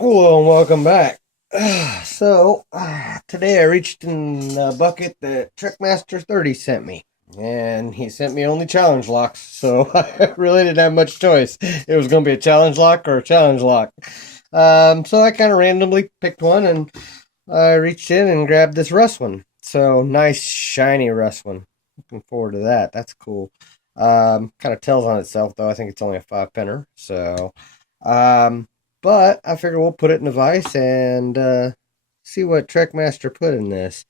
Hello and welcome back. Today I reached in a bucket that Trekmaster30 sent me. And he sent me only challenge locks, so I really didn't have much choice. It was going to be a challenge lock or a challenge lock. So I kind of randomly picked one and I reached in and grabbed this Russwin. So nice, shiny Russwin. Looking forward to that. That's cool. Kind of tells on itself, though. I think it's only a 5 pinner. Um, but I figure we'll put it in the vise and see what Trekmaster put in this.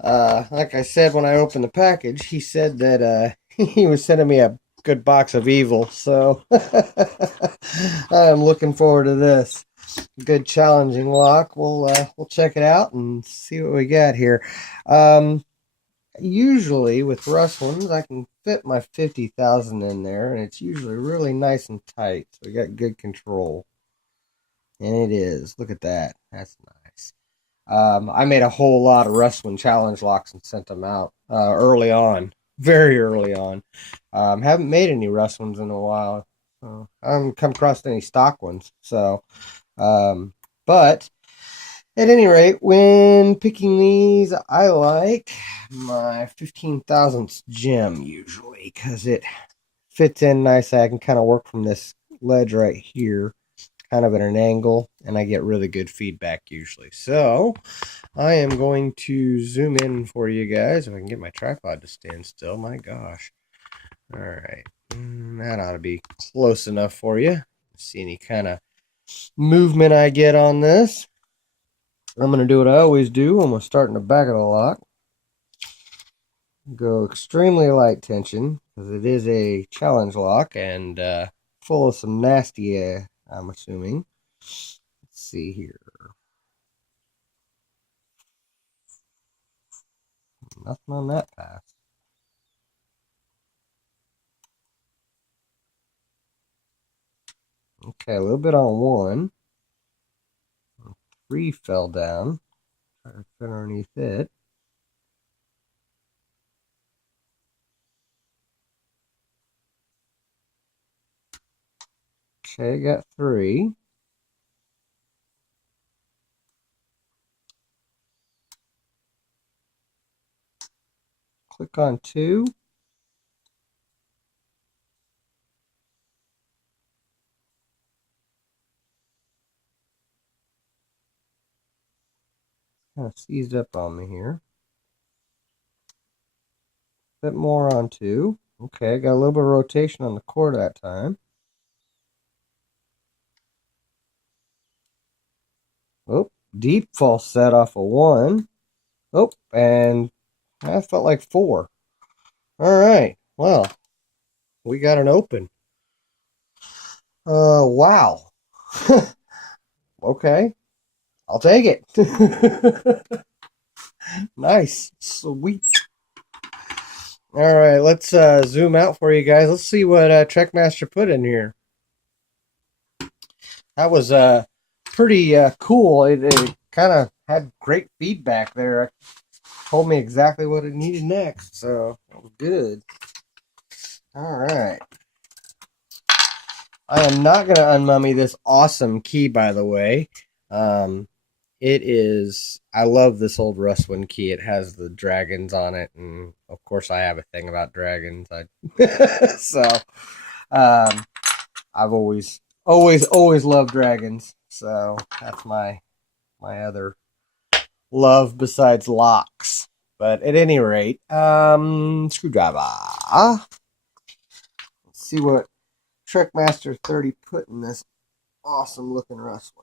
Like I said when I opened the package, he said that he was sending me a good box of evil. So I'm looking forward to this. Good challenging lock. We'll check it out and see what we got here. Um, Usually with Russwins, I can fit my 50,000 in there, and it's usually really nice and tight. So we got good control. And it is. Look at that. That's nice. I made a whole lot of Russwin challenge locks and sent them out early on, very early on. Haven't made any Russwins in a while. I haven't come across any stock ones. Um, but at any rate, when picking these, I like my 15,000th gem usually because it fits in nice. I can kind of work from this ledge right here, kind of at an angle, and I get really good feedback usually. So I am going to zoom in for you guys if I can get my tripod to stand still. My gosh. All right. That ought to be close enough for you. See any kind of movement I get on this. I'm going to do what I always do. I'm going to start in the back of the lock. Go extremely light tension because it is a challenge lock and full of some nasty air, I'm assuming. Let's see here. Nothing on that pass. Okay, a little bit on one. Three fell down. Try to fit underneath it. Okay, got three. Click on two. Kind of seized up on me here. Bit more on two. Okay, got a little bit of rotation on the core that time. Oh, deep false set off a one. Oh, and that felt like four. All right. Well, we got an open. Wow. Okay. I'll take it. Nice. Sweet. All right, let's zoom out for you guys. Let's see what Trekmaster put in here. That was pretty cool. It kind of had great feedback there. It told me exactly what it needed next, so that was good. All right. I am not going to unmummy this awesome key, by the way. It is, I love this old Russwin key. It has the dragons on it, and of course, I have a thing about dragons. So, um, I've always loved dragons. So that's my other love besides locks. But at any rate, screwdriver. Let's see what Trekmaster30 put in this awesome looking Russwin.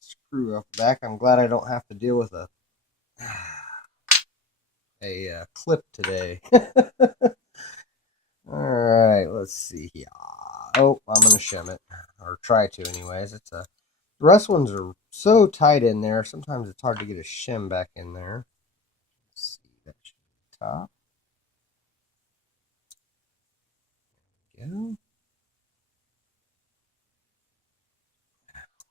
Screw off the back. I'm glad I don't have to deal with a clip today. All right, let's see here. Oh, I'm gonna shim it, or try to, anyways. The rest ones are so tight in there. Sometimes it's hard to get a shim back in there. Let's see, that should be the top. There we go.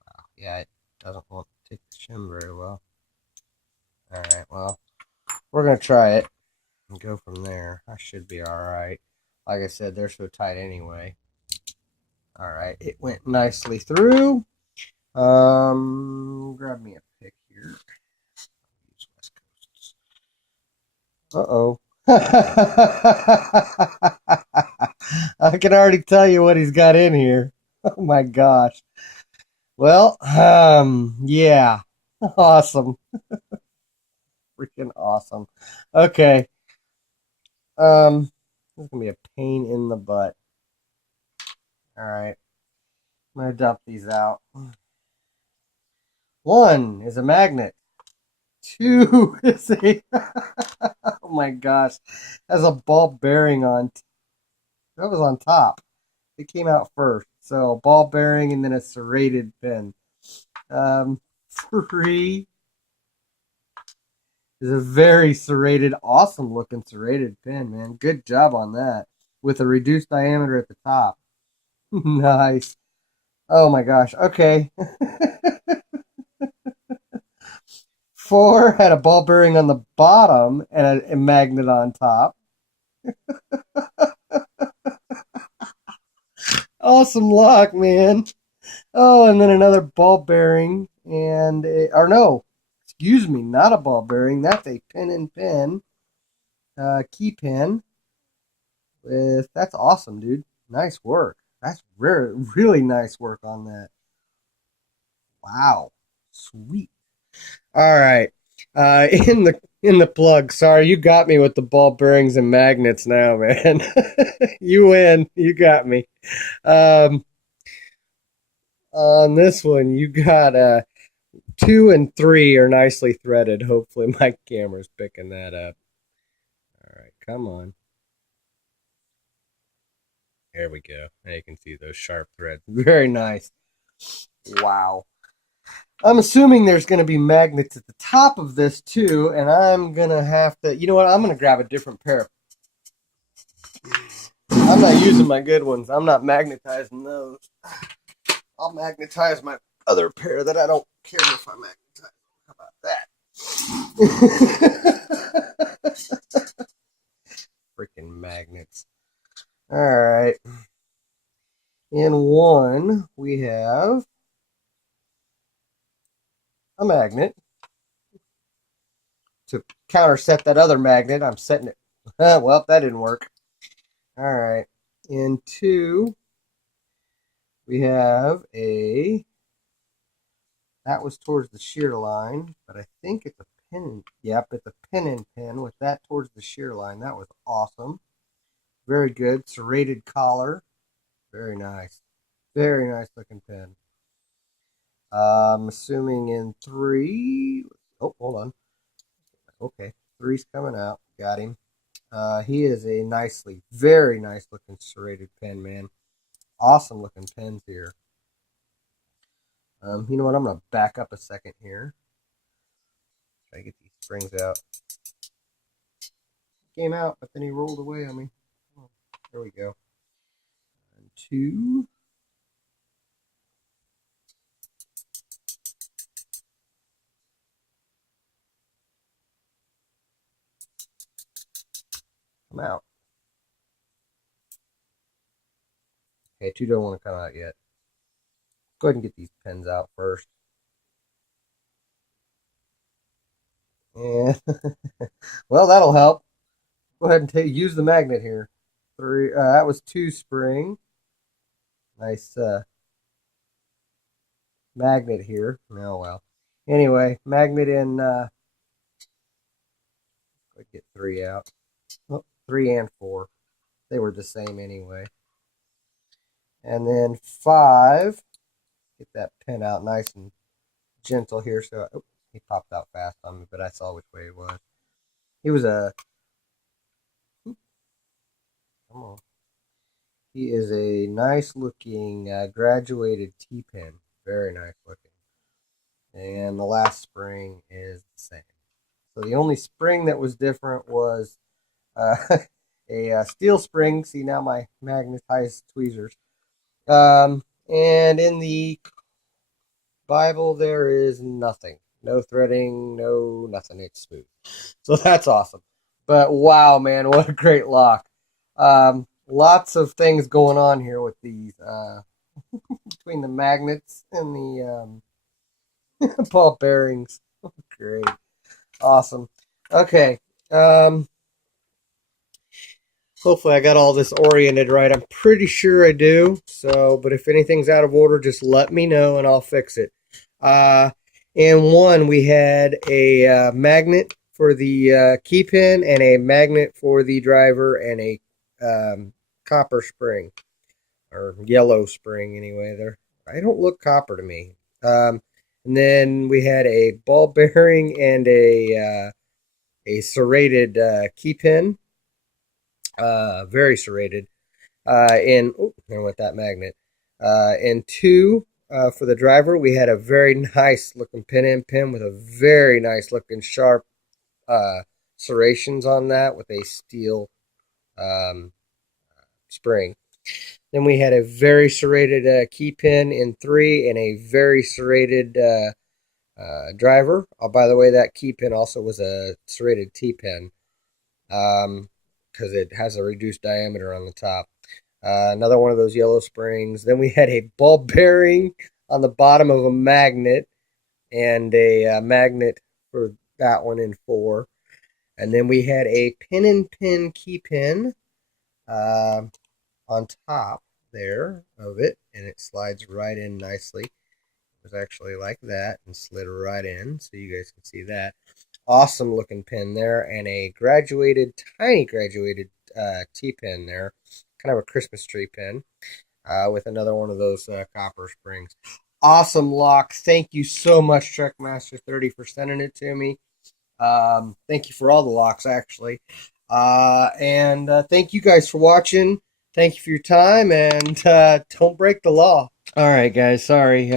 Wow, yeah, it doesn't want to take the shim very well. All right, well, we're gonna try it. and go from there. I should be all right. Like I said, they're so tight anyway. All right, it went nicely through. Grab me a pick here. Uh-oh. I can already tell you what he's got in here. Oh my gosh. Well, yeah. Awesome. Freaking awesome. Okay. This is gonna be a pain in the butt. All right. I'm gonna dump these out. One is a magnet. Two is a oh my gosh. Has a ball bearing on. That was on top. It came out first. So ball bearing and then a serrated pin. Three is a very serrated, awesome looking serrated pin, man. Good job on that. With a reduced diameter at the top. Nice. Oh my gosh. Okay. Four had a ball bearing on the bottom and a magnet on top. Awesome lock, man. Oh, and then another ball bearing or no, excuse me, not a ball bearing. That's a pin and pin, key pin. That's awesome, dude. Nice work. That's really nice work on that. Wow, sweet. All right. In the plug. Sorry, you got me with the ball bearings and magnets now, man. You win. You got me. Um, on this one, you got 2 and 3 are nicely threaded. Hopefully, my camera's picking that up. All right, come on. There we go. Now you can see those sharp threads. Very nice. Wow. I'm assuming there's going to be magnets at the top of this too, and I'm going to have to, you know what, I'm going to grab a different pair. I'm not using my good ones. I'm not magnetizing those. I'll magnetize my other pair that I don't care if I magnetize. How about that? Freaking magnets. All right. In one, we have a magnet. To counterset that other magnet, I'm setting it. Well, that didn't work. All right. In two, we have that was towards the shear line, but I think it's a pin. Yep, it's a pin and pin with that towards the shear line. That was awesome. Very good. Serrated collar. Very nice. Very nice looking pin. I'm assuming in three. Oh, hold on. Okay, three's coming out. Got him. He is a very nice looking serrated pin, man. Awesome looking pins here. You know what? I'm going to back up a second here. Try to get these springs out. Came out, but then he rolled away on me. Oh, there we go. And two. Come out. Okay, two don't want to come out yet. Go ahead and get these pins out first. And well, that'll help. Go ahead and use the magnet here. Three. That was 2 spring. Nice magnet here. Oh well. Anyway, magnet in. Get 3 out. Oh, 3 and 4. They were the same anyway. And then 5. Get that pin out nice and gentle here. So he popped out fast on me, but I saw which way it was. He was a. Come on. He is a nice looking graduated T-pin. Very nice looking. And the last spring is the same. So the only spring that was different was a steel spring. See now my magnetized tweezers. And in the Bible there is nothing. No threading, no nothing. It's smooth. So that's awesome. But wow, man, what a great lock. Lots of things going on here with these, between the magnets and the ball bearings. Great. Awesome. Okay. Um, Hopefully I got all this oriented right. I'm pretty sure I do. So, but if anything's out of order, just let me know and I'll fix it. Uh, in one, we had a magnet for the key pin and a magnet for the driver and a copper spring or yellow spring anyway. I don't look copper to me. And then we had a ball bearing and a serrated key pin, very serrated. There went that magnet. And two, for the driver, we had a very nice looking pin with a very nice looking sharp serrations on that with a steel um, spring. Then we had a very serrated key pin in three and a very serrated driver. Oh, by the way, that key pin also was a serrated T-pin because it has a reduced diameter on the top. Another one of those yellow springs. Then we had a ball bearing on the bottom of a magnet and a magnet for that one in four. And then we had a pin key pin on top there of it, and it slides right in nicely. It was actually like that and slid right in, so you guys can see that. Awesome looking pin there, and a tiny graduated T-pin there, kind of a Christmas tree pin, with another one of those copper springs. Awesome lock. Thank you so much, Trekmaster30, for sending it to me. Thank you for all the locks, actually. And thank you guys for watching. Thank you for your time, and don't break the law. All right, guys, sorry,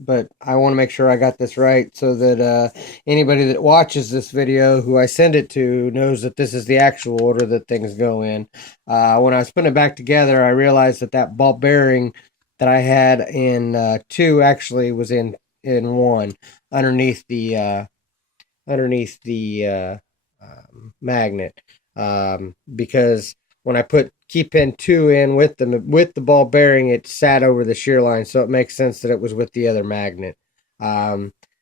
but I want to make sure I got this right so that anybody that watches this video who I send it to knows that this is the actual order that things go in. When I was putting it back together, I realized that ball bearing that I had in two actually was in one underneath the magnet, because when I put key pin 2 in with the ball bearing, it sat over the shear line, so it makes sense that it was with the other magnet,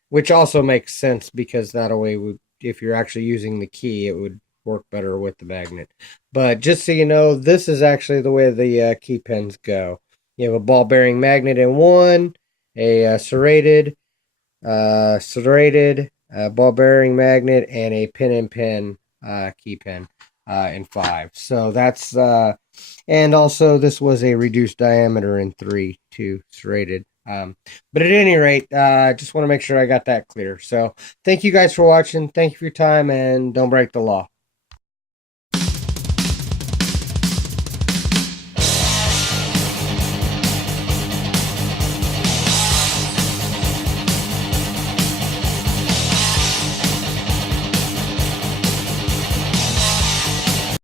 which also makes sense because that way, if you're actually using the key, it would work better with the magnet. But just so you know, this is actually the way the key pins go. You have a ball bearing magnet in one, a serrated ball bearing magnet, and a pin key pin in 5. So that's and also this was a reduced diameter in 3 too, serrated. But at any rate, just want to make sure I got that clear. So thank you guys for watching. Thank you for your time, and don't break the law.